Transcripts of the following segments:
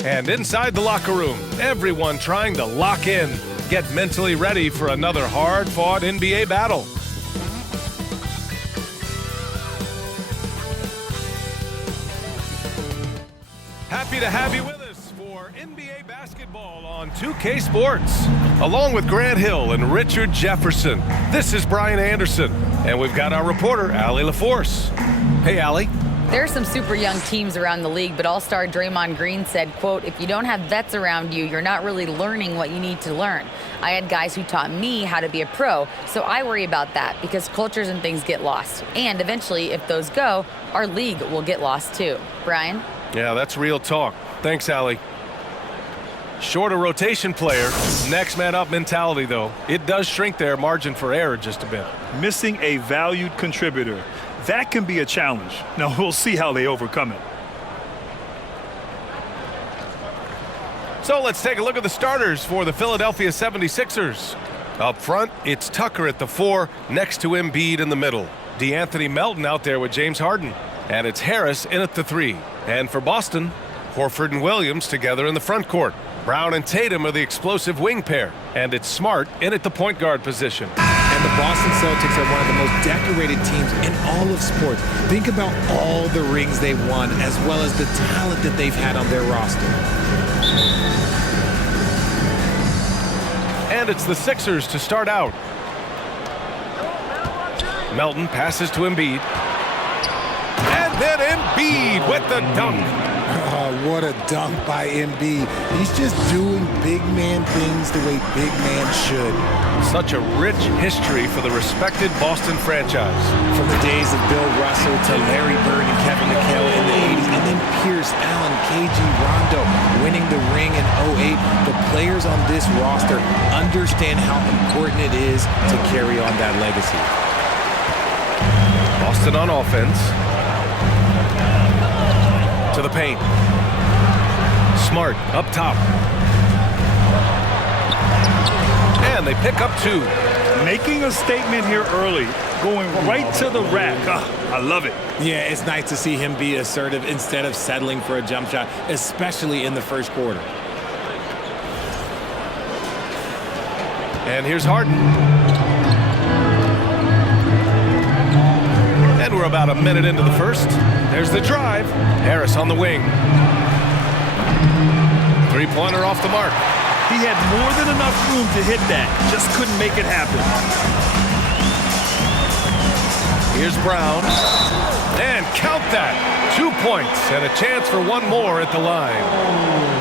And inside the locker room, everyone trying to lock in, get mentally ready for another hard-fought NBA battle. Happy to have you with us for NBA basketball on 2K Sports. Along with Grant Hill and Richard Jefferson, this is Brian Anderson, and we've got our reporter, Allie LaForce. Hey, Allie. There are some super young teams around the league, but All-Star Draymond Green said, quote, if you don't have vets around you, you're not really learning what you need to learn. I had guys who taught me how to be a pro, so I worry about that because cultures and things get lost. And eventually, if those go, our league will get lost too. Brian? Yeah, that's real talk. Thanks, Allie. Shorter rotation player, next man up mentality, though. It does shrink their margin for error just a bit. Missing a valued contributor. That can be a challenge. Now, we'll see how they overcome it. So let's take a look at the starters for the Philadelphia 76ers. Up front, it's Tucker at the 4, next to Embiid in the middle. DeAnthony Melton out there with James Harden. And it's Harris in at the 3. And for Boston, Horford and Williams together in the front court. Brown and Tatum are the explosive wing pair. And it's Smart in at the point guard position. And the Boston Celtics are one of the most decorated teams in all of sports. Think about all the rings they've won, as well as the talent that they've had on their roster. And it's the Sixers to start out. Melton passes to Embiid. And then Embiid with the dunk. Oh, what a dunk by Embiid. He's just doing big man things the way big man should. Such a rich history for the respected Boston franchise. From the days of Bill Russell to Larry Bird and Kevin McHale in the 80s, and then Pierce, Allen, KG, Rondo winning the ring in 08. The players on this roster understand how important it is to carry on that legacy. Boston on offense. To the paint. Smart up top. And they pick up 2. Making a statement here early. Going right to the rack. I love it. Yeah, it's nice to see him be assertive instead of settling for a jump shot, especially in the first quarter. And here's Harden. And we're about a minute into the first. There's the drive. Harris on the wing. Three-pointer off the mark. He had more than enough room to hit that. Just couldn't make it happen. Here's Brown. And count that. 2 points and a chance for one more at the line.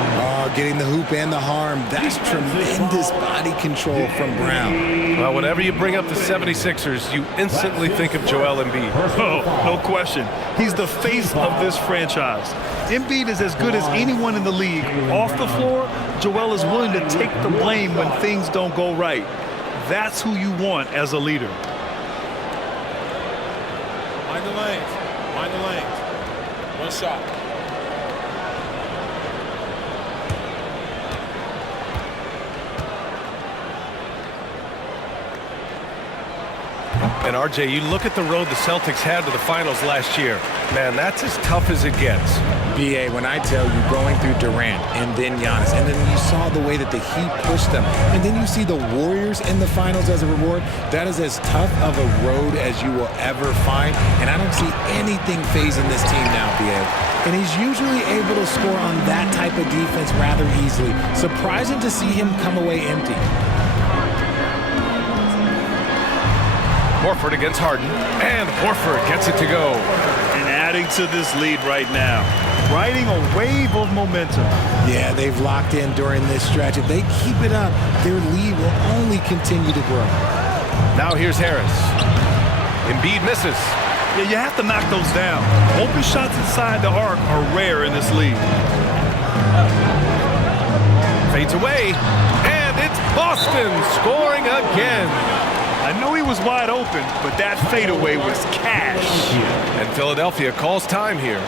Getting the hoop and the harm. That's tremendous body control from Brown. Well, whenever you bring up the 76ers, you instantly think of Joel Embiid. Oh, no question. He's the face of this franchise. Embiid is as good as anyone in the league. Off the floor, Joel is willing to take the blame when things don't go right. That's who you want as a leader. Mind the lanes. Mind the lanes. One shot. And RJ, you look at the road the Celtics had to the finals last year. Man, that's as tough as it gets. BA, when I tell you going through Durant and then Giannis, and then you saw the way that the Heat pushed them, and then you see the Warriors in the finals as a reward, that is as tough of a road as you will ever find. And I don't see anything phasing this team now, BA. And he's usually able to score on that type of defense rather easily. Surprising to see him come away empty. Horford against Harden, and Horford gets it to go. And adding to this lead right now, riding a wave of momentum. Yeah, they've locked in during this stretch. If they keep it up, their lead will only continue to grow. Now here's Harris. Embiid misses. Yeah, you have to knock those down. Open shots inside the arc are rare in this league. Fades away, and it's Boston scoring again. I know he was wide open, but that fadeaway was cash. And Philadelphia calls time here.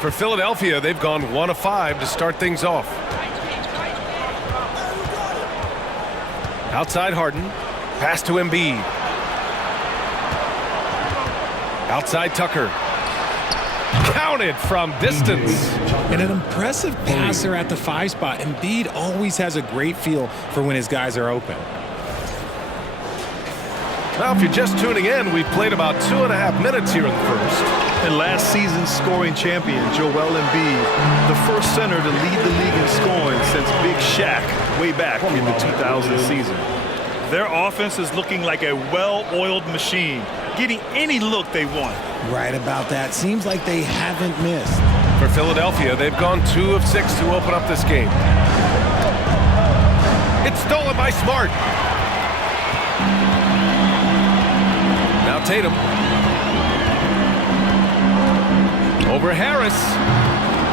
For Philadelphia, they've gone 1 of 5 to start things off. Outside Harden. Pass to Embiid. Outside Tucker. Counted from distance. And an impressive passer at the 5 spot. Embiid always has a great feel for when his guys are open. Now, if you're just tuning in, we've played about 2.5 minutes here in the first. And last season's scoring champion, Joel Embiid, the first center to lead the league in scoring since Big Shaq way back in the 2000 season. Their offense is looking like a well-oiled machine, getting any look they want. Right about that. Seems like they haven't missed. For Philadelphia, they've gone 2 of 6 to open up this game. It's stolen by Smart. Now Tatum. Over Harris.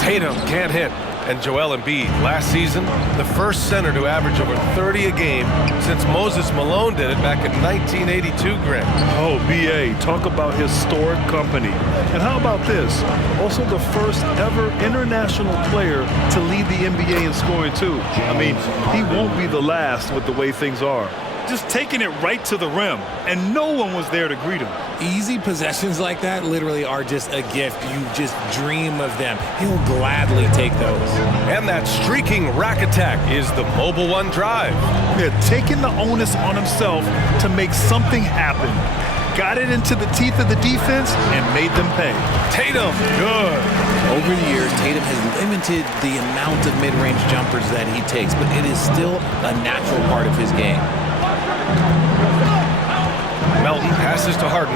Tatum can't hit. And Joel Embiid, last season, the first center to average over 30 a game since Moses Malone did it back in 1982, Grant. Oh, B.A., talk about historic company. And how about this? Also the first ever international player to lead the NBA in scoring, too. I mean, he won't be the last with the way things are. Just taking it right to the rim, and no one was there to greet him. Easy possessions like that literally are just a gift. You just dream of them. He'll gladly take those. And that streaking rack attack is the Mobile One drive. Yeah, taking the onus on himself to make something happen. Got it into the teeth of the defense and made them pay. Tatum, good. Over the years, Tatum has limited the amount of mid-range jumpers that he takes, but it is still a natural part of his game. Melton passes to Harden.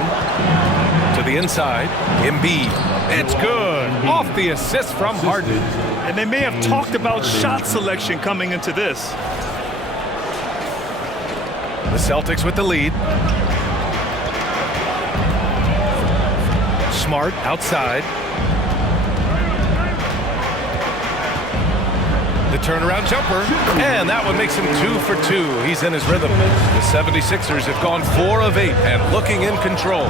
To the inside. Embiid. It's good. Off the assist from Harden. And they may have talked about shot selection coming into this. The Celtics with the lead. Smart outside. The turnaround jumper, and that one makes him 2 for 2. He's in his rhythm. The 76ers have gone 4 of 8 and looking in control.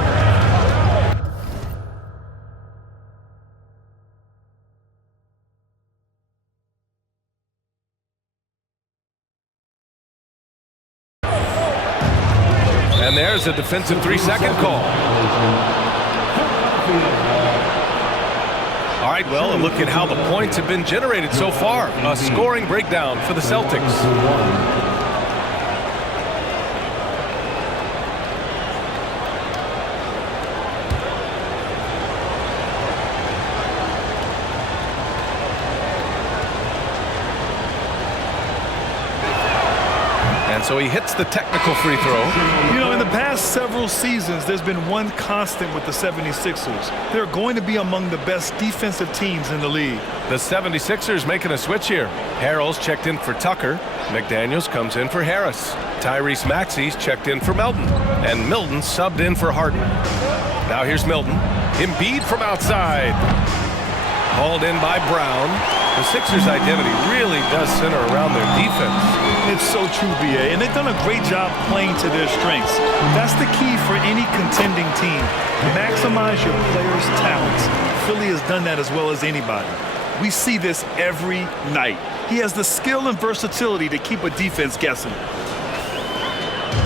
And there's a defensive 3-second call. All right, well, a look at how the points have been generated so far. A scoring breakdown for the Celtics. And so he hits the technical free throw. You know, in the past several seasons, there's been one constant with the 76ers. They're going to be among the best defensive teams in the league. The 76ers making a switch here. Harrell's checked in for Tucker. McDaniels comes in for Harris. Tyrese Maxey's checked in for Melton. And Milton subbed in for Harden. Now here's Milton. Embiid from outside. Hauled in by Brown. The Sixers' identity really does center around their defense. It's so true, B.A., and they've done a great job playing to their strengths. That's the key for any contending team. Maximize your players' talents. Philly has done that as well as anybody. We see this every night. He has the skill and versatility to keep a defense guessing.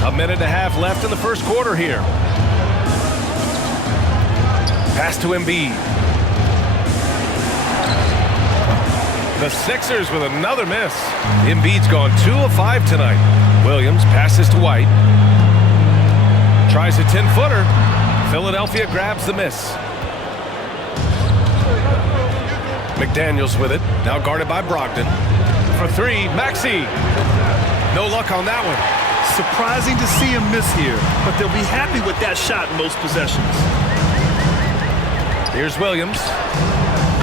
A minute and a half left in the first quarter here. Pass to Embiid. The Sixers with another miss. Embiid's gone 2 of 5 tonight. Williams passes to White. Tries a 10-footer. Philadelphia grabs the miss. McDaniels with it. Now guarded by Brogdon. For 3, Maxey. No luck on that one. Surprising to see him miss here, but they'll be happy with that shot in most possessions. Here's Williams.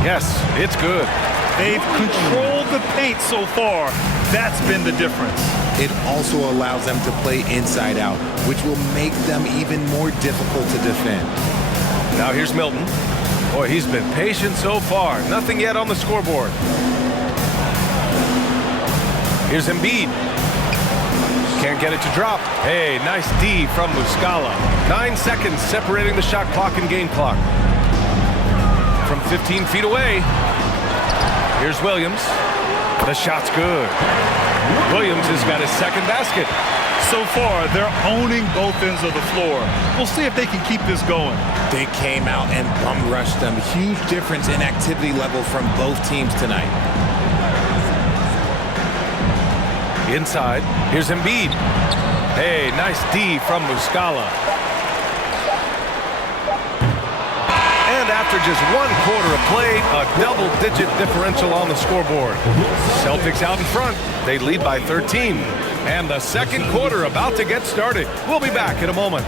Yes, it's good. They've controlled the paint so far. That's been the difference. It also allows them to play inside out, which will make them even more difficult to defend. Now here's Milton. Boy, he's been patient so far. Nothing yet on the scoreboard. Here's Embiid. Can't get it to drop. Hey, nice D from Muscala. 9 seconds separating the shot clock and game clock. From 15 feet away. Here's Williams. The shot's good. Williams has got his second basket. So far, they're owning both ends of the floor. We'll see if they can keep this going. They came out and bum rushed them. Huge difference in activity level from both teams tonight. Inside, here's Embiid. Hey, nice D from Muscala. And after just 1 quarter of play, a double-digit differential on the scoreboard. Celtics out in front. They lead by 13. And the second quarter about to get started. We'll be back in a moment.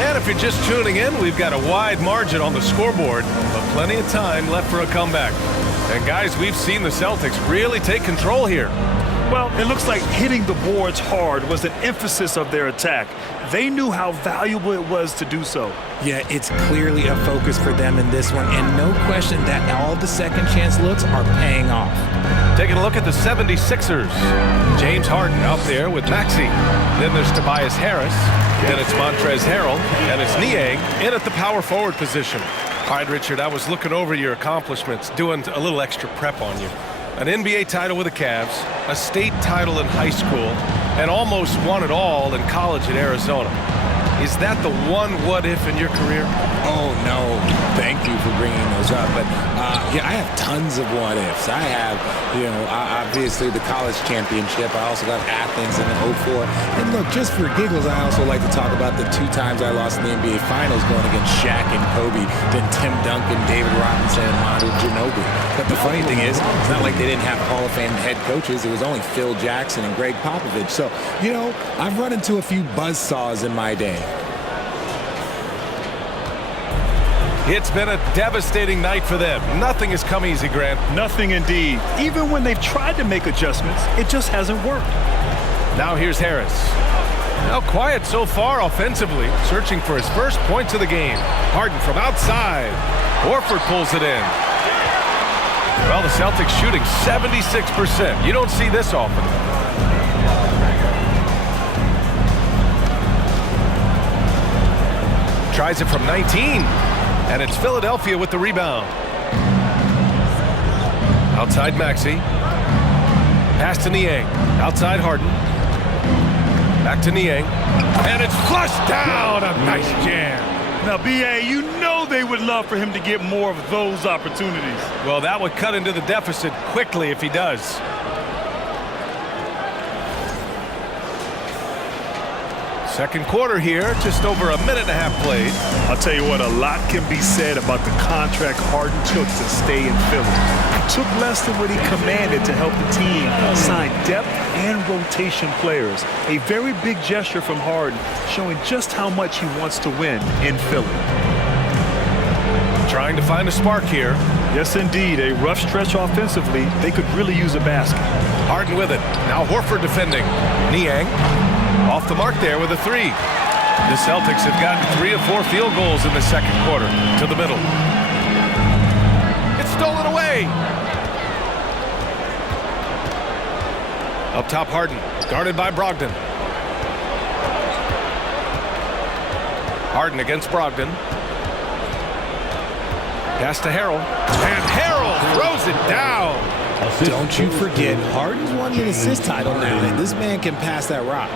And if you're just tuning in, we've got a wide margin on the scoreboard, but plenty of time left for a comeback. And guys, we've seen the Celtics really take control here. Well, it looks like hitting the boards hard was an emphasis of their attack. They knew how valuable it was to do so. Yeah, it's clearly a focus for them in this one, and no question that all the second chance looks are paying off. Taking a look at the 76ers. James Harden out there with Maxey. Then there's Tobias Harris. Then it's Montrezl Harrell. And it's Niang in at the power forward position. All right, Richard, I was looking over your accomplishments, doing a little extra prep on you. An NBA title with the Cavs, a state title in high school, and almost won it all in college at Arizona. Is that the one what-if in your career? Oh, no. Thank you for bringing those up. But, yeah, I have tons of what-ifs. I have, obviously the college championship. I also got Athens in 04. And, look, just for giggles, I also like to talk about the 2 times I lost in the NBA Finals going against Shaq and Kobe, then Tim Duncan, David Robinson, and Manu Ginobili. But the funny thing is, it's not like they didn't have Hall of Fame head coaches. It was only Phil Jackson and Greg Popovich. So, I've run into a few buzzsaws in my day. It's been a devastating night for them. Nothing has come easy, Grant. Nothing indeed. Even when they've tried to make adjustments, it just hasn't worked. Now here's Harris. Now quiet so far offensively, searching for his first points of the game. Harden from outside. Horford pulls it in. Well, the Celtics shooting 76%. You don't see this often. Tries it from 19. And it's Philadelphia with the rebound. Outside Maxey. Pass to Niang. Outside Harden. Back to Niang. And it's flushed down. A nice jam. Now, B.A., you know they would love for him to get more of those opportunities. Well, that would cut into the deficit quickly if he does. Second quarter here, just over a minute and a half played. I'll tell you what, a lot can be said about the contract Harden took to stay in Philly. He took less than what he commanded to help the team sign depth and rotation players. A very big gesture from Harden, showing just how much he wants to win in Philly. Trying to find a spark here. Yes, indeed. A rough stretch offensively. They could really use a basket. Harden with it. Now Horford defending. Niang. Off the mark there with a 3. The Celtics have gotten 3 of 4 field goals in the second quarter. To the middle. It's stolen away. Up top, Harden. Guarded by Brogdon. Harden against Brogdon. Pass to Harrell. And Harrell throws it down. Don't you forget, Harden's won the assist title now, and this man can pass that rock.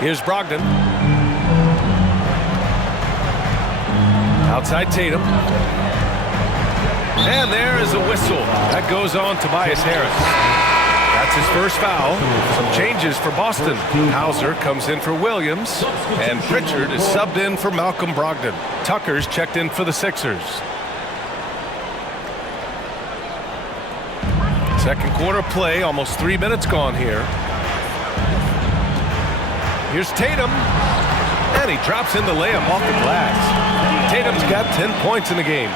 Here's Brogdon. Outside Tatum. And there is a whistle. That goes on Tobias Harris. That's his first foul. Some changes for Boston. Hauser comes in for Williams. And Pritchard is subbed in for Malcolm Brogdon. Tucker's checked in for the Sixers. Second quarter play, almost 3 minutes gone here. Here's Tatum, and he drops in the layup off the glass. Tatum's got 10 points in the game.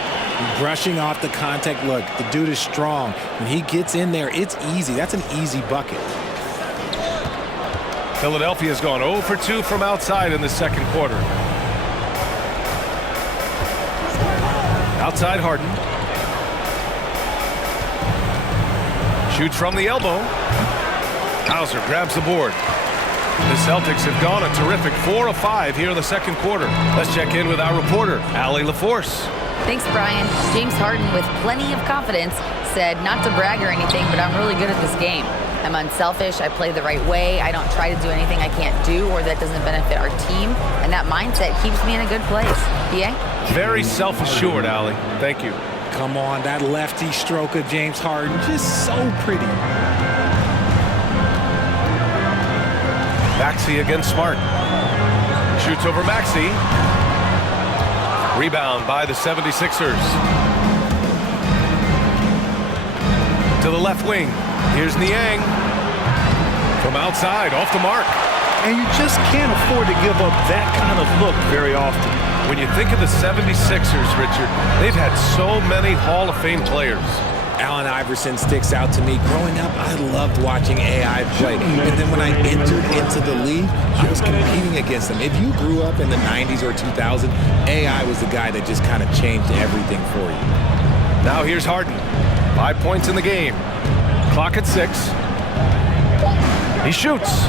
Brushing off the contact. Look, the dude is strong. When he gets in there, it's easy. That's an easy bucket. Philadelphia's gone 0 for 2 from outside in the second quarter. Outside Harden. Shoots from the elbow. Hauser grabs the board. The Celtics have gone a terrific 4 of 5 here in the second quarter. Let's check in with our reporter, Allie LaForce. Thanks, Brian. James Harden, with plenty of confidence, said not to brag or anything, but I'm really good at this game. I'm unselfish. I play the right way. I don't try to do anything I can't do or that doesn't benefit our team. And that mindset keeps me in a good place. PA? Very self-assured, Allie. Thank you. Come on, that lefty stroke of James Harden, just so pretty. Maxey against Smart. Shoots over Maxey. Rebound by the 76ers. To the left wing. Here's Niang. From outside, off the mark. And you just can't afford to give up that kind of look very often. When you think of the 76ers, Richard, they've had so many Hall of Fame players. Allen Iverson sticks out to me. Growing up, I loved watching AI play. And then when I entered into the league, I was competing against him. If you grew up in the 90s or 2000, AI was the guy that just kind of changed everything for you. Now here's Harden. 5 points in the game. Clock at 6. He shoots.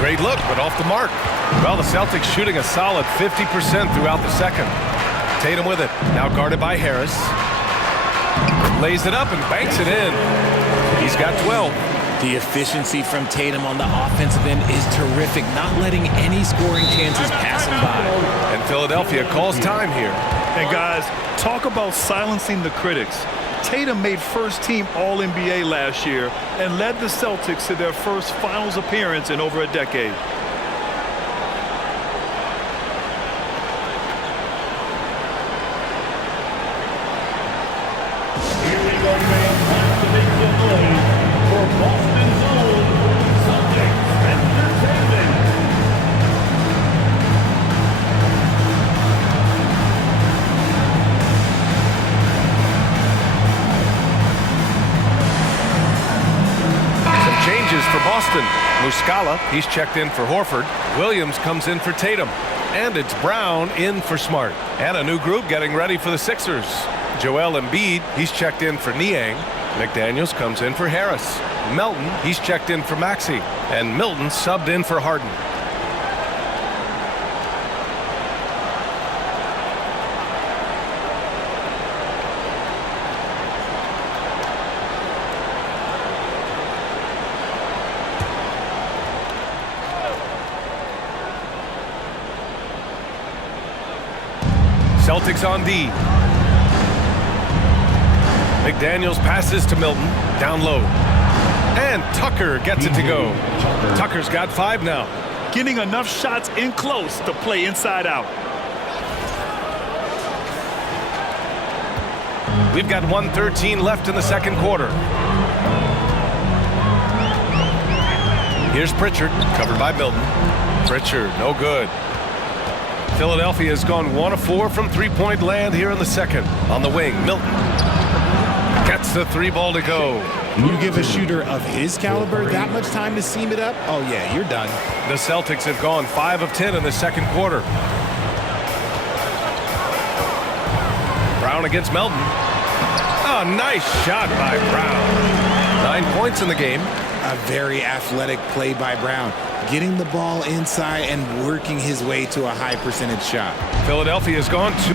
Great look, but off the mark. Well, the Celtics shooting a solid 50% throughout the second. Tatum with it. Now guarded by Harris. Lays it up and banks it in. He's got 12. The efficiency from Tatum on the offensive end is terrific, not letting any scoring chances pass him by. And Philadelphia calls time here. And guys, talk about silencing the critics. Tatum made first-team All-NBA last year and led the Celtics to their first finals appearance in over a decade. Here we go, fans. Time to make some noise for Boston's own Celtics Entertainment. Some changes for Boston. Muscala, he's checked in for Horford. Williams comes in for Tatum. And it's Brown in for Smart. And a new group getting ready for the Sixers. Joel Embiid, he's checked in for Niang. McDaniels comes in for Harris. Melton, he's checked in for Maxey. And Milton subbed in for Harden. Celtics on D. McDaniels passes to Milton, down low. And Tucker gets it to go. Tucker's got 5 now. Getting enough shots in close to play inside out. We've got 1:13 left in the second quarter. Here's Pritchard, covered by Milton. Pritchard, no good. Philadelphia has gone 1 of 4 from three-point land here in the second. On the wing, Milton gets the 3 ball to go. You give a shooter of his caliber that much time to seam it up, oh yeah, you're done. The Celtics have gone 5 of 10 in the second quarter. Brown against Melton. Oh, nice shot by Brown. 9 points in the game. A very athletic play by Brown, getting the ball inside and working his way to a high percentage shot. Philadelphia has gone 2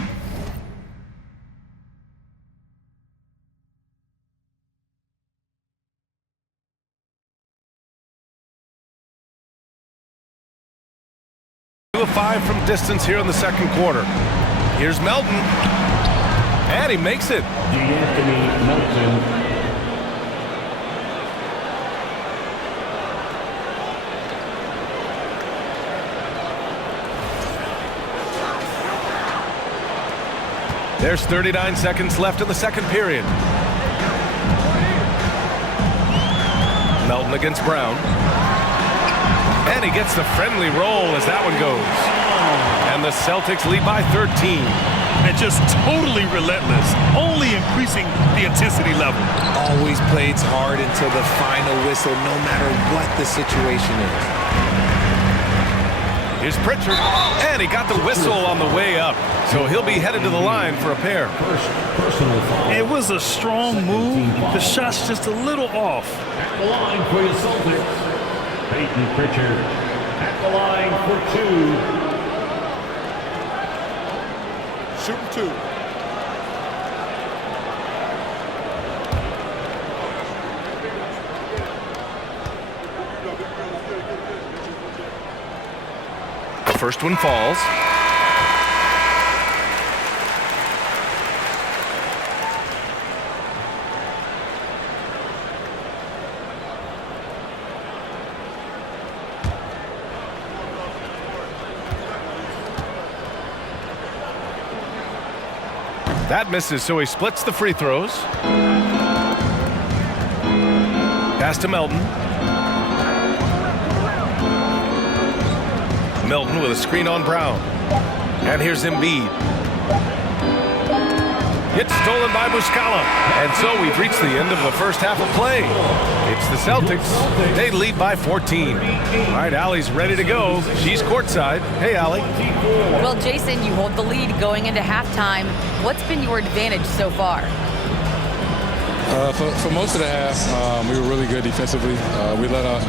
of 5 from distance here in the second quarter. Here's Melton. And he makes it. D'Anthony Melton. There's 39 seconds left in the second period. Melton against Brown. And he gets the friendly roll as that one goes. And the Celtics lead by 13. and just totally relentless, only increasing the intensity level. Always plays hard until the final whistle, no matter what the situation is. Here's Pritchard, and he got the whistle on the way up, so he'll be headed to the line for a pair. Personal foul. It was a strong move. The shot's just a little off. At the line for the Celtics, Peyton Pritchard. At the line for 2. Shooting 2. The first one falls. That misses, so he splits the free throws. Pass to Melton. Melton with a screen on Brown. And here's Embiid. It's stolen by Muscala. And so we've reached the end of the first half of play. It's the Celtics. They lead by 14. All right, Allie's ready to go. She's courtside. Hey, Allie. Well, Jason, you hold the lead going into halftime. What's been your advantage so far? For most of the half, we were really good defensively. We let our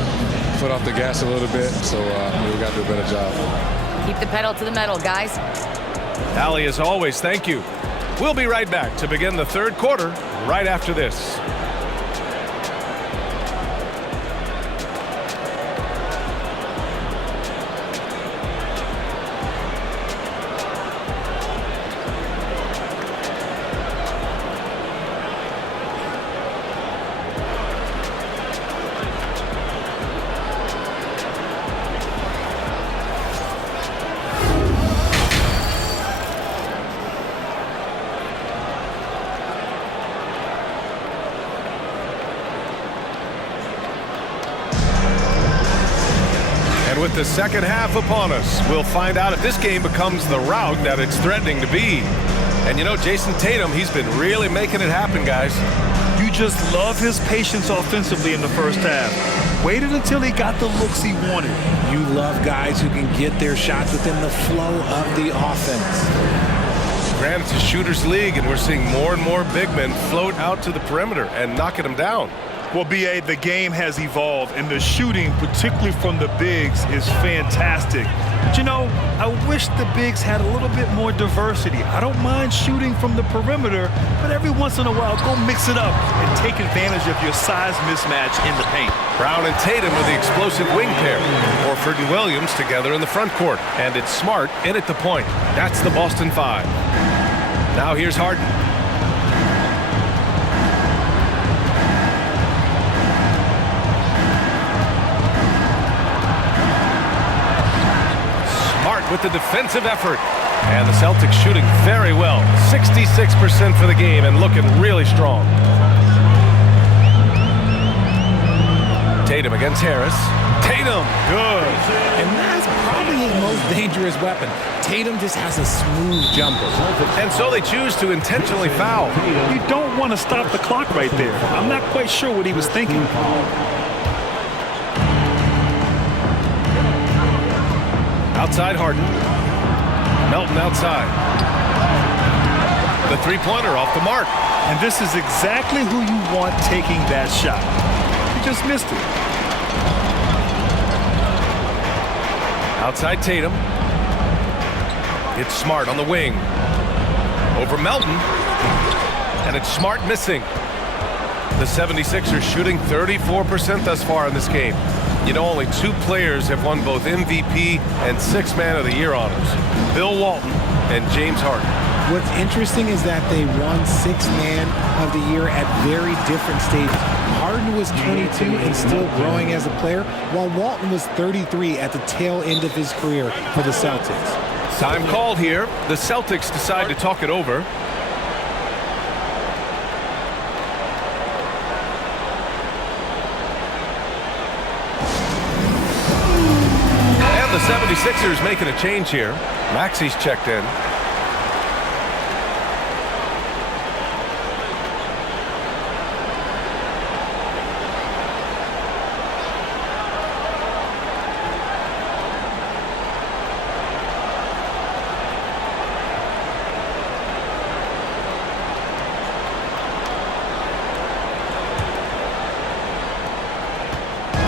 foot off the gas a little bit, so we got to do a better job. Keep the pedal to the metal, guys. Allie, as always, thank you. We'll be right back to begin the third quarter right after this. With the second half upon us, we'll find out if this game becomes the rout that it's threatening to be. And you know, Jason Tatum, he's been really making it happen, guys. You just love his patience offensively in the first half. Waited until he got the looks he wanted. You love guys who can get their shots within the flow of the offense. Granted, it's a shooter's league, and we're seeing more and more big men float out to the perimeter and knocking them down. Well, B.A., the game has evolved, and the shooting, particularly from the bigs, is fantastic. But, you know, I wish the bigs had a little bit more diversity. I don't mind shooting from the perimeter, but every once in a while, go mix it up and take advantage of your size mismatch in the paint. Brown and Tatum with the explosive wing pair. Horford and Williams together in the front court. And it's Smart in at the point. That's the Boston Five. Now here's Harden. With the defensive effort. And the Celtics shooting very well. 66% for the game and looking really strong. Tatum against Harris. Tatum, good. And that's probably his most dangerous weapon. Tatum just has a smooth jumper. And so they choose to intentionally foul. You don't want to stop the clock right there. I'm not quite sure what he was thinking. Outside Harden. Melton outside. The three-pointer off the mark. And this is exactly who you want taking that shot. He just missed it. Outside Tatum. It's Smart on the wing. Over Melton. And it's Smart missing. The 76ers shooting 34% thus far in this game. You know, only two players have won both MVP and Sixth Man of the Year honors. Bill Walton and James Harden. What's interesting is that they won Sixth Man of the Year at very different stages. Harden was 22 and still growing as a player, while Walton was 33 at the tail end of his career for the Celtics. Time called here. The Celtics decide to talk it over. The 76ers making a change here. Maxi's checked in.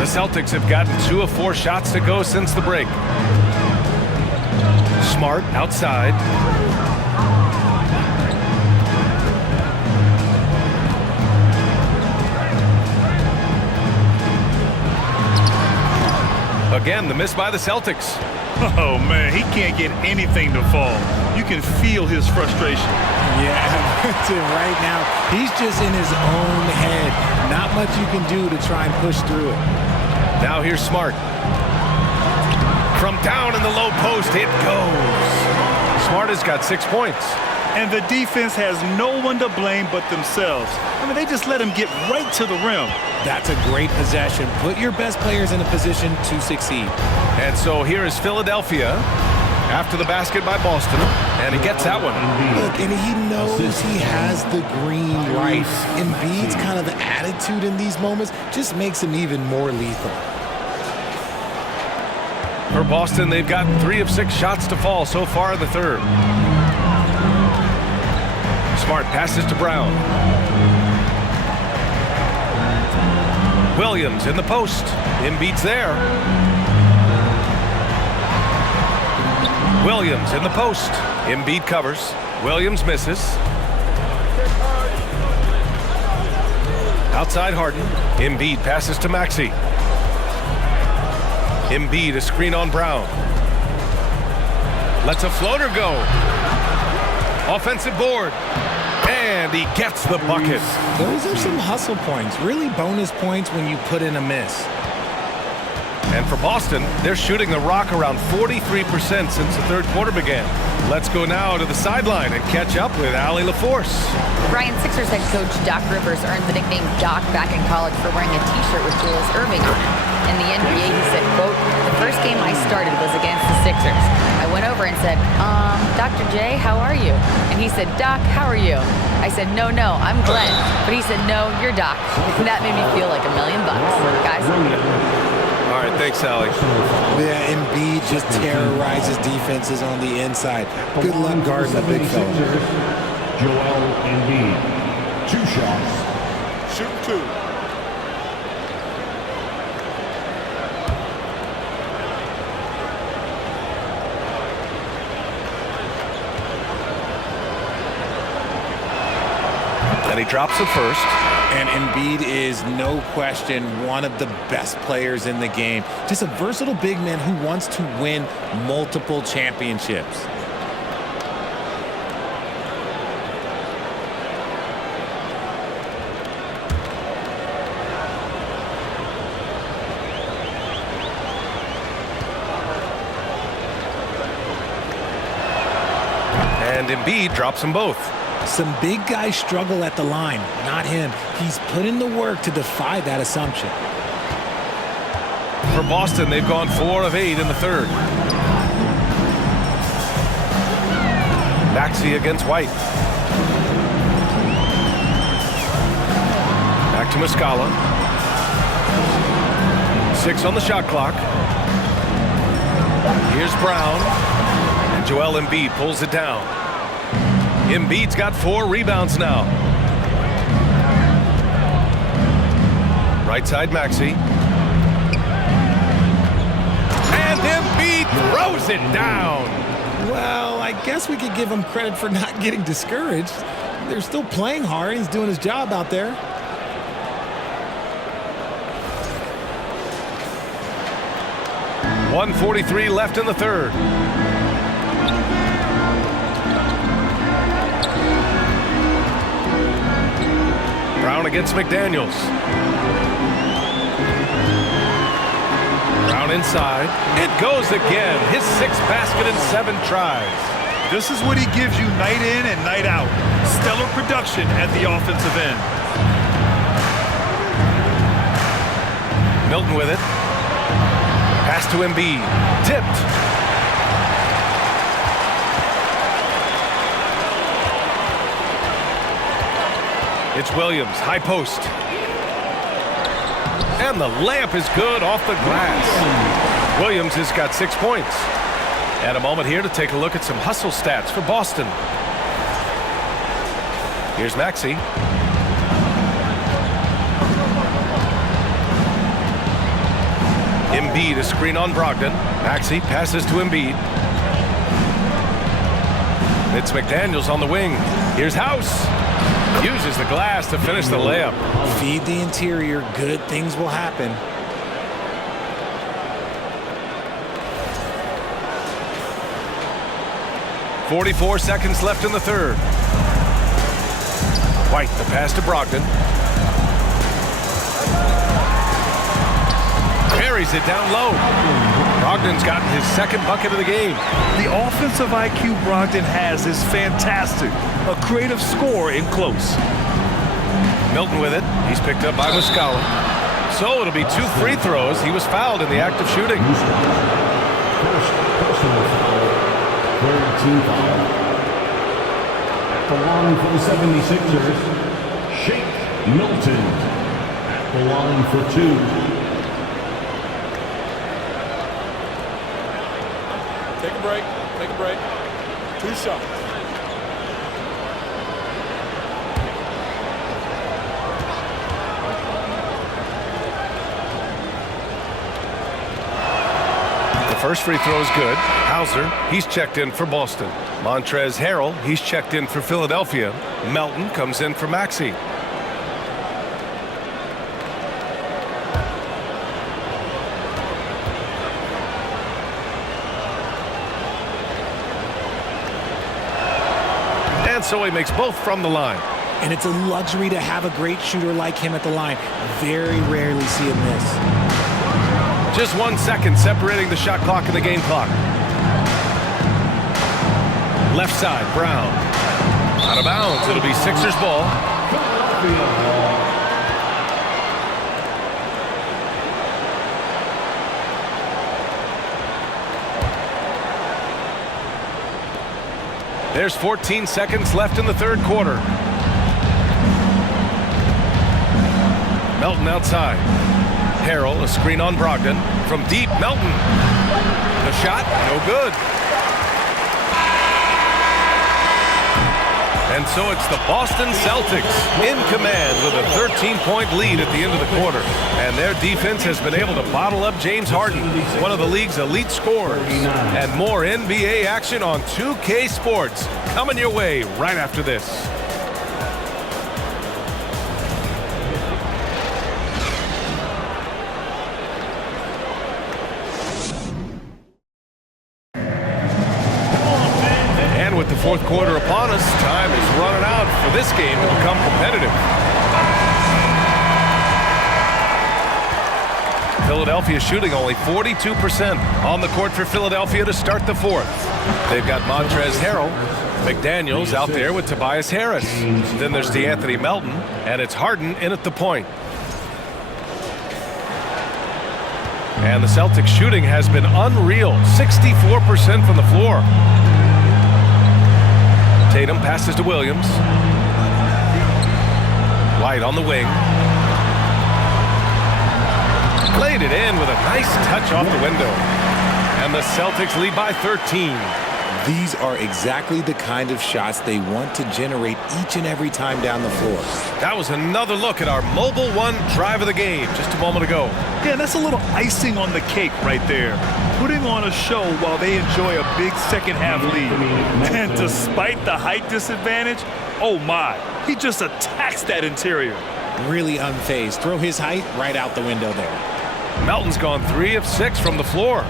The Celtics have gotten 2 of 4 shots to go since the break. Smart outside. Again, the miss by the Celtics. Oh, man, he can't get anything to fall. You can feel his frustration. Yeah, right now, he's just in his own head. Not much you can do to try and push through it. Now here's Smart. From down in the low post, it goes. Smart has got 6 points. And the defense has no one to blame but themselves. I mean, they just let him get right to the rim. That's a great possession. Put your best players in a position to succeed. And so here is Philadelphia after the basket by Boston, and he gets that one. Look, and he knows he has the green light. Embiid's kind of the attitude in these moments just makes him even more lethal. For Boston, they've got 3 of 6 shots to fall so far in the third. Smart passes to Brown. Williams in the post. Embiid's there. Williams in the post. Embiid covers. Williams misses. Outside Harden. Embiid passes to Maxey. Embiid a screen on Brown. Lets a floater go. Offensive board. And he gets the bucket. Those are some hustle points. Really bonus points when you put in a miss. And for Boston, they're shooting the rock around 43% since the third quarter began. Let's go now to the sideline and catch up with Allie LaForce. Ryan, Sixers head coach Doc Rivers earned the nickname Doc back in college for wearing a T-shirt with Julius Erving on it. In the NBA, he said, quote, "The first game I started was against the Sixers. I went over and said, Dr. J, how are you?" And he said, "Doc, how are you?" I said, no, I'm Glenn." But he said, "No, you're Doc." And that made me feel like $1 million. Guys. All right, thanks, Allie. Yeah, Embiid just terrorizes defenses on the inside. Good luck guarding the big fella. Joel Embiid. 2 shots. Shoot 2. And he drops it first. And Embiid is, no question, one of the best players in the game. Just a versatile big man who wants to win multiple championships. And Embiid drops them both. Some big guys struggle at the line, not him. He's put in the work to defy that assumption. For Boston, they've gone 4 of 8 in the third. Maxey against White. Back to Muscala. 6 on the shot clock. Here's Brown. And Joel Embiid pulls it down. Embiid's got 4 rebounds now. Right side, Maxey. And Embiid throws it down. Well, I guess we could give him credit for not getting discouraged. They're still playing hard. He's doing his job out there. .143 left in the third. Brown against McDaniels. Brown inside. It goes again. His 6th basket in 7 tries. This is what he gives you night in and night out. Stellar production at the offensive end. Milton with it. Pass to Embiid. Tipped. It's Williams, high post. And the layup is good off the glass. Williams has got 6 points. And a moment here to take a look at some hustle stats for Boston. Here's Maxey. Embiid, a screen on Brogdon. Maxey passes to Embiid. It's McDaniels on the wing. Here's House. Uses the glass to finish the layup. Feed the interior. Good things will happen. .44 seconds left in the third. White, the pass to Brogdon. Carries it down low. Brogdon's gotten his second bucket of the game. The offensive IQ Brogdon has is fantastic. A creative scorer in close. Milton with it. He's picked up by Muscala. So it'll be 2 free throws. He was fouled in the act of shooting. First personal foul. Third team foul. At the line for the 76ers, Shake Milton. At the line for 2. Take a break. Take a break. 2 shots. The first free throw is good. Hauser, he's checked in for Boston. Montrezl Harrell, he's checked in for Philadelphia. Melton comes in for Maxey. And so he makes both from the line. And it's a luxury to have a great shooter like him at the line. Very rarely see him miss. Just 1 second separating the shot clock and the game clock. Left side, Brown. Out of bounds. It'll be Sixers ball. There's 14 seconds left in the third quarter. Melton outside. Harrell, a screen on Brogdon. From deep, Melton. The shot, no good. And so it's the Boston Celtics in command with a 13-point lead at the end of the quarter. And their defense has been able to bottle up James Harden, one of the league's elite scorers. And more NBA action on 2K Sports coming your way right after this. With the fourth quarter upon us, time is running out for this game to become competitive. Philadelphia shooting only 42% on the court for Philadelphia to start the fourth. They've got Montrezl Harrell, McDaniels out there with Tobias Harris. Then there's DeAnthony Melton, and it's Harden in at the point. And the Celtics shooting has been unreal, 64% from the floor. Tatum passes to Williams. White on the wing. Laid it in with a nice touch off the window. And the Celtics lead by 13. These are exactly the kind of shots they want to generate each and every time down the floor. That was another look at our Mobile One drive of the game just a moment ago. Yeah, that's a little icing on the cake right there. Putting on a show while they enjoy a big second half lead. And despite the height disadvantage, oh my, he just attacks that interior. Really unfazed. Throw his height right out the window there. Melton's gone 3 of 6 from the floor.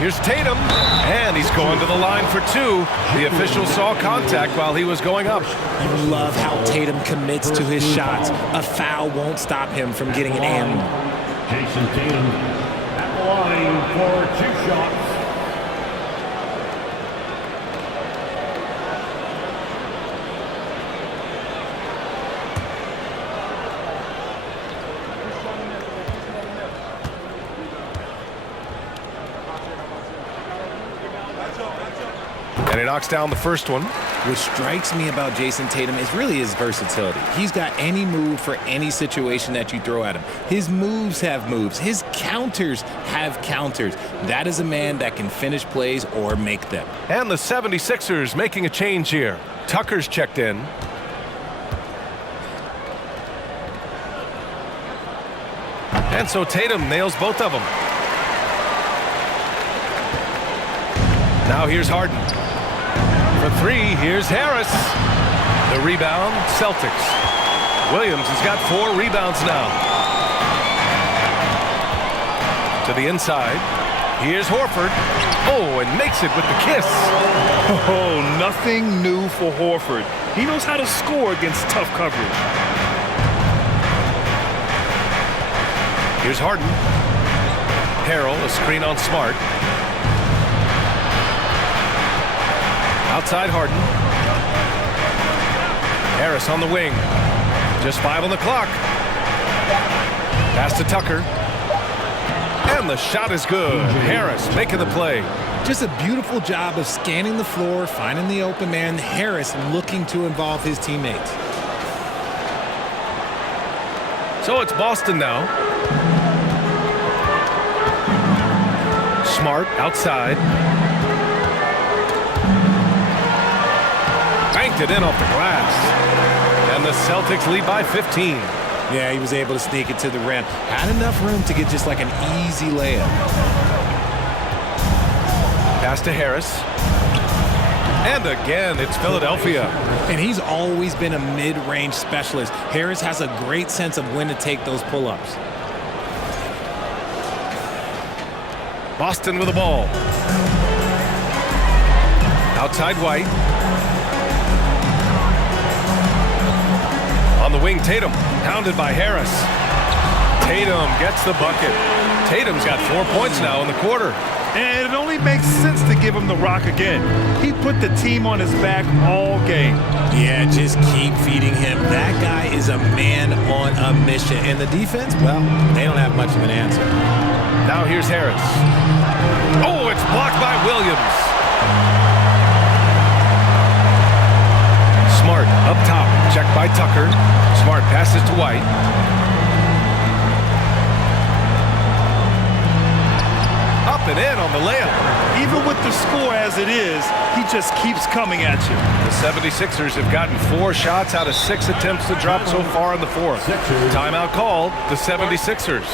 Here's Tatum, and he's going to the line for 2. The official saw contact while he was going up. You love how Tatum commits to his shots. A foul won't stop him from getting an and one. Jason Tatum at the line for 2 shots. And he knocks down the first one. What strikes me about Jason Tatum is really his versatility. He's got any move for any situation that you throw at him. His moves have moves. His counters have counters. That is a man that can finish plays or make them. And the 76ers making a change here. Tucker's checked in. And so Tatum nails both of them. Now here's Harden. For three, here's Harris. The rebound, Celtics. Williams has got 4 rebounds now. To the inside. Here's Horford. Oh, and makes it with the kiss. Oh, nothing new for Horford. He knows how to score against tough coverage. Here's Harden. Harrell, a screen on Smart. Outside Harden. Harris on the wing. Just 5 on the clock. Pass to Tucker. And the shot is good. Harris making the play. Just a beautiful job of scanning the floor, finding the open man. Harris looking to involve his teammates. So it's Boston now. Smart outside. Banked it in off the glass. And the Celtics lead by 15. Yeah, he was able to sneak it to the rim. Had enough room to get just like an easy layup. Pass to Harris. And again, it's Philadelphia. And he's always been a mid-range specialist. Harris has a great sense of when to take those pull-ups. Boston with the ball. Outside White. On the wing, Tatum, pounded by Harris. Tatum gets the bucket. Tatum's got 4 points now in the quarter. And it only makes sense to give him the rock again. He put the team on his back all game. Yeah, just keep feeding him. That guy is a man on a mission. And the defense, well, they don't have much of an answer. Now here's Harris. Oh, it's blocked by Williams. Smart up top. Checked by Tucker. Smart passes to White. Up and in on the layup. Even with the score as it is, he just keeps coming at you. The 76ers have gotten 4 shots out of 6 attempts to drop so far in the fourth. Timeout called, the 76ers.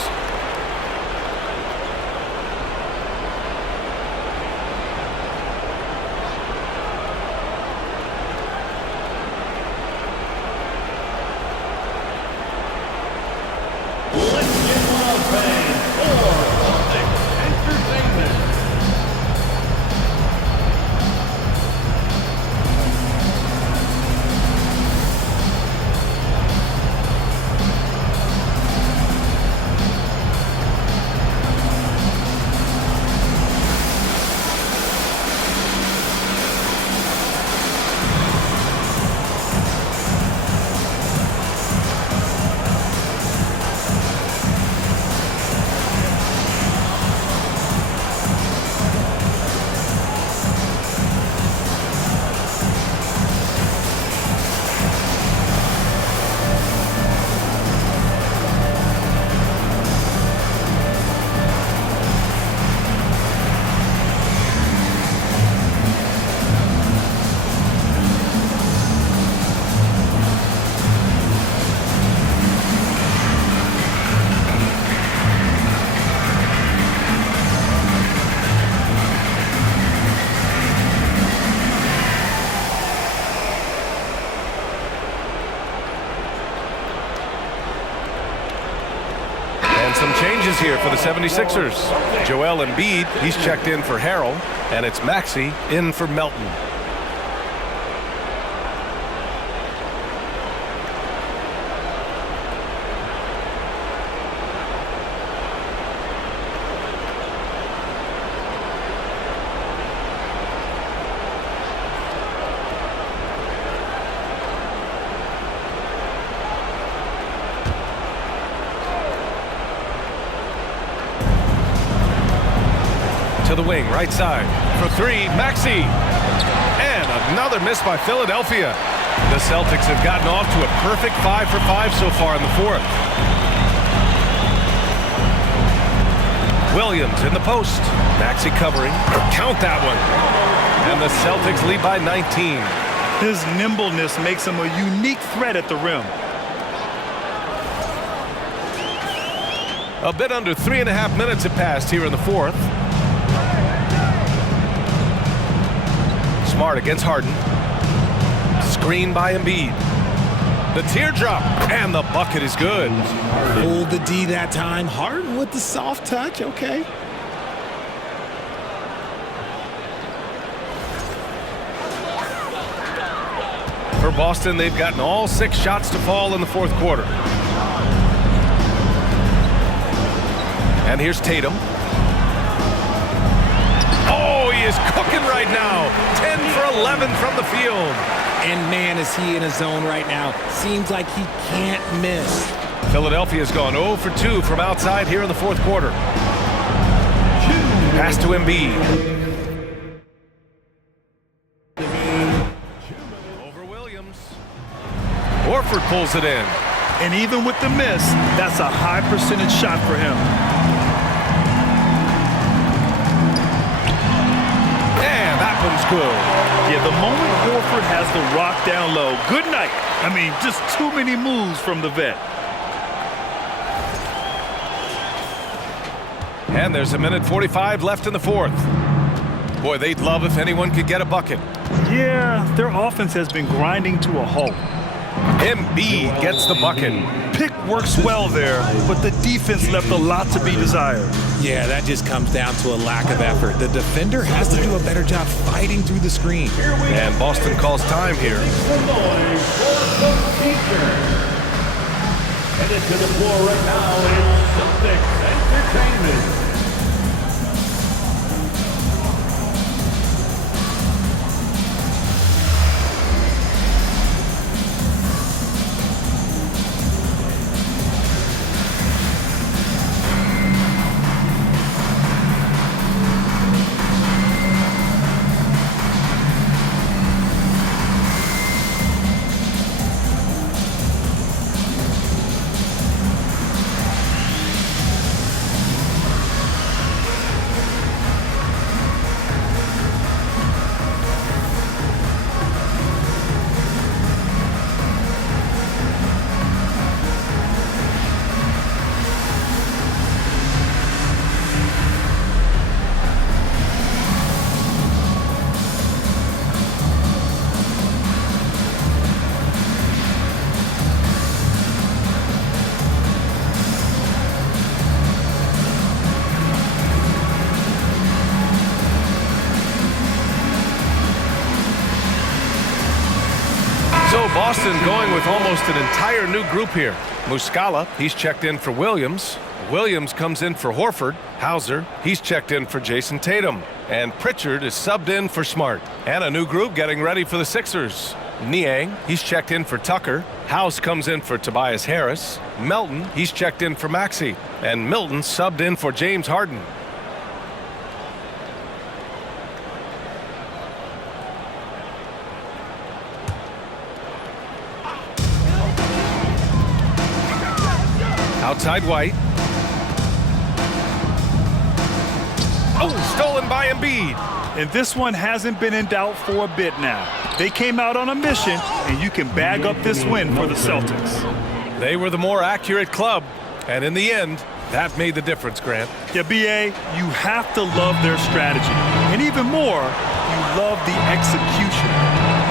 Some changes here for the 76ers. Joel Embiid, he's checked in for Harrell, and it's Maxey in for Melton. To the wing, right side. For 3, Maxey. And another miss by Philadelphia. The Celtics have gotten off to a perfect 5 for 5 so far in the fourth. Williams in the post. Maxey covering. Count that one. And the Celtics lead by 19. His nimbleness makes him a unique threat at the rim. A bit under 3.5 minutes have passed here in the fourth. Smart against Harden. Screen by Embiid. The teardrop, and the bucket is good. Pulled the D that time. Harden with the soft touch. Okay. For Boston, they've gotten all 6 shots to fall in the fourth quarter. And here's Tatum. Oh, he is cooking right now. 10 for 11 from the field. And man, is he in a zone right now. Seems like he can't miss. Philadelphia's gone 0 for 2 from outside here in the fourth quarter. Pass to Embiid. Over Williams. Horford pulls it in. And even with the miss, that's a high percentage shot for him. And that one's good. Yeah, the moment Horford has the rock down low, good night. I mean, just too many moves from the vet. And there's 1:45 left in the fourth. Boy, they'd love if anyone could get a bucket. Yeah, their offense has been grinding to a halt. Embiid gets the bucket. Pick works well there, but the defense left a lot to be desired. Yeah, that just comes down to a lack of effort. The defender has to do a better job fighting through the screen. And Boston calls time here. Headed to the floor right now is Celtics Entertainment. So Boston going with almost an entire new group here. Muscala, he's checked in for Williams. Williams comes in for Horford. Hauser, he's checked in for Jason Tatum. And Pritchard is subbed in for Smart. And a new group getting ready for the Sixers. Niang, he's checked in for Tucker. House comes in for Tobias Harris. Melton, he's checked in for Maxey. And Milton subbed in for James Harden. Outside White. Oh, stolen by Embiid. And this one hasn't been in doubt for a bit now. They came out on a mission, and you can bag up this win for the Celtics. They were the more accurate club, and in the end, that made the difference, Grant. Yeah, B.A., you have to love their strategy. And even more, you love the execution.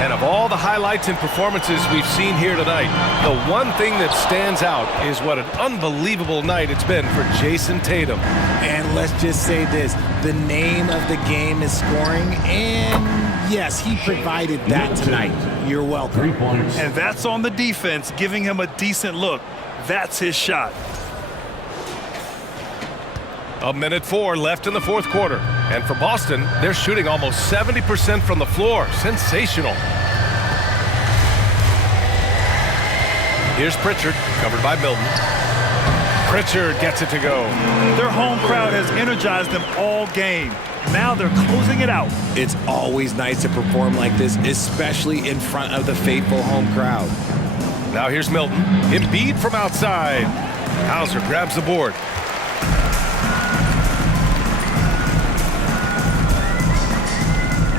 And of all the highlights and performances we've seen here tonight, the one thing that stands out is what an unbelievable night it's been for Jason Tatum. And let's just say this, the name of the game is scoring, and yes, he provided that tonight. You're welcome. 3 points. And that's on the defense, giving him a decent look. That's his shot. 1:04 left in the fourth quarter. And for Boston, they're shooting almost 70% from the floor. Sensational. Here's Pritchard, covered by Milton. Pritchard gets it to go. Their home crowd has energized them all game. Now they're closing it out. It's always nice to perform like this, especially in front of the faithful home crowd. Now here's Milton. Embiid from outside. Hauser grabs the board.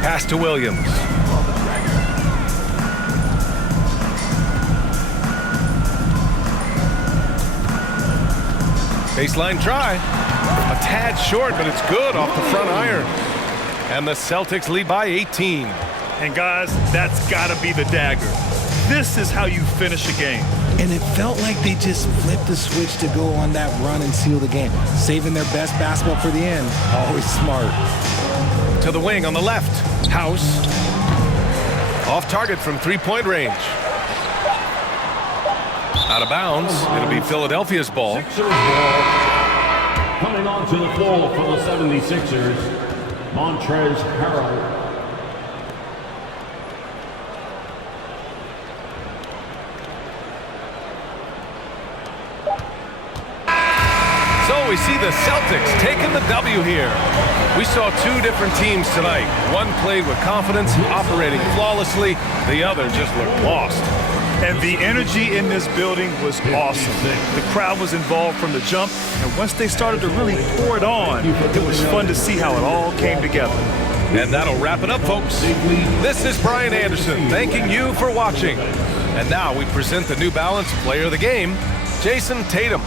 Pass to Williams. Baseline try. A tad short, but it's good off the front iron. And the Celtics lead by 18. And guys, that's got to be the dagger. This is how you finish a game. And it felt like they just flipped the switch to go on that run and seal the game, saving their best basketball for the end. Always smart. To the wing on the left. House. Off target from three-point range. Out of bounds. It'll be Philadelphia's ball. Sixers ball. Coming onto the floor for the 76ers, Montrezl Harrell. So we see the Celtics taking the W here. We saw two different teams tonight. One played with confidence, operating flawlessly. The other just looked lost. And the energy in this building was awesome. The crowd was involved from the jump, and once they started to really pour it on, it was fun to see how it all came together. And that'll wrap it up, folks. This is Brian Anderson thanking you for watching. And now we present the New Balance Player of the Game, Jason Tatum.